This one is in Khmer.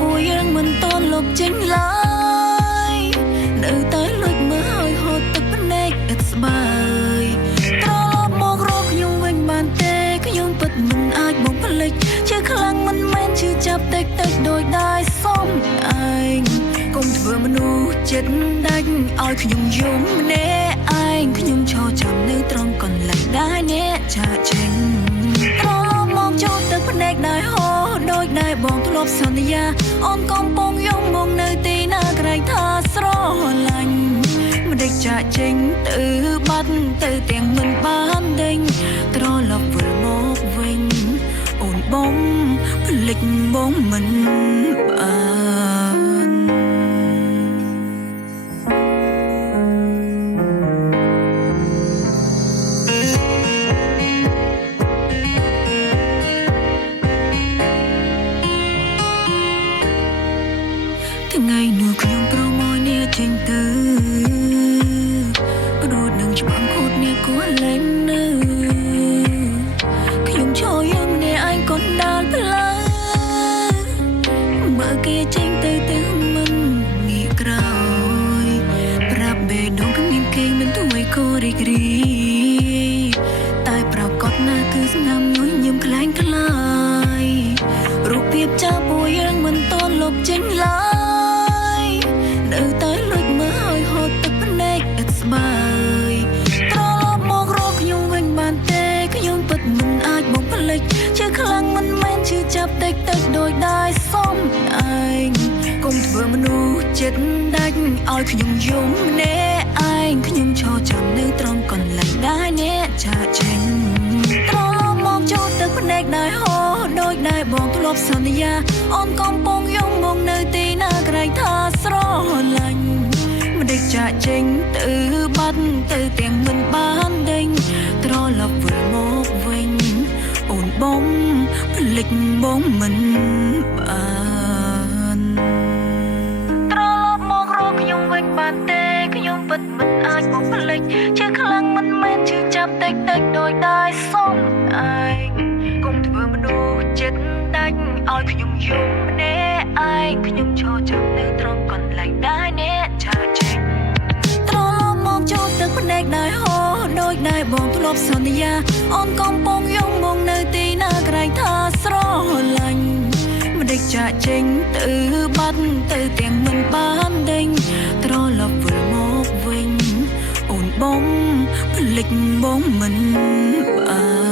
ពួកយើងមិនតន់លុបចេញឡើយនៅតែលួចមើលហើយហូតទឹកភ្នែកឥតស្បើយត្រឡប់មករកខ្ញុំវិញបានទេខ្ញុំពិតមិនអាចបំភ្លេចជាខ្លាំងមិនមែនឈឺចាប់តិចដោយដែរសុំឯងកុំធ្វើមនុស្សចិត្តដាច់ឲ្យខ្ញុំយំម្នាក់ឯងខ្ញុំឈរចាំនៅត្រង់កន្លែងដែលអ្នកចាក់ចេញត្រឡប់មកចូលទឹកភ្នែកដែលហូរដូចដែលបងធ្លាប់សន្យាអូនកំពុងយំមកនៅទីណាក្រែងថាស្រឡាញ់មិនដេចចាក់ចេញទៅបាត់ទៅទាំងមិនបានដេញត្រឡប់វិលមកវិញអូនបងភ្លេចបងមិនបានថ្ងៃនោះខ្ញុំប្រមូលអ្នកចេញទៅព្រោះនឹងច្បាំងខូតអ្នកគួរលែងនៅខ្ញុំឈរយ៉ាងម្នាក់ឯងកណ្ដាលផ្លូវបើគេចេញទៅមិនងាកក្រោយប្រាប់បេះដូងគ្មានគេមិនទួយក៏រីករាយតែប្រកបណាគឺស្នាមញញឹមខ្លែងខ្លាយរូបភាពចាស់ពួកយើងមិនតន់លុបចេញឡើយនៅតែលួចមើលហើយហូតទឹកភ្នែកឥតស្បើយត្រឡប់មករកខ្ញុំវិញបានទេខ្ញុំពិតមិនអាចបំភ្លេចជាខ្លាំងមិនមែនឈឺចាប់តិចដោយដែរសុំឯងកុំធ្វើមនុស្សចិត្តដាច់ឲ្យខ្ញុំយំម្នាក់ឯងខ្ញុំឈរចាំនៅត្រង់កន្លែងដែលអ្នកចាក់ចេញត្រឡប់មកចូលទឹកភ្នែកដែលហូរដូចដែលបងធ្លាប់សន្យាអូនកំពុងយំមកនៅទីណាក្រែងថាស្រឡាញ់មិនដេចចាក់ចេញទៅបាត់ទៅទាំងមិនបានដេញត្រឡប់វិលមកវិញអូនបងភ្លេចបងមិនបានត្រឡប់មករកខ្ញុំវិញបានទេខ្ញុំពិតមិនអាចបំភ្លេចជាខ្លាំងមិនមែនឈឺចាប់តិចដោយដែរសុំឯងកុំធ្វើមនុស្សចិត្តដាច់ឲ្យខ្ញុំយំម្នាក់ឯងខ្ញុំឈរចាំនៅត្រង់កន្លែងដែលអ្នកចាក់ចេញត្រឡប់មកចូលទឹកភ្នែកដែលហូរដូចដែលបងធ្លាប់សន្យាអូនកំពុងយំមកនៅទីណាក្រែងថាស្រឡាញ់មិនដេចចាក់ចេញទៅបាត់ទៅទាំងមិនបានដេញត្រឡប់វិលមកវិញអូនបងភ្លេចបងមិនបាន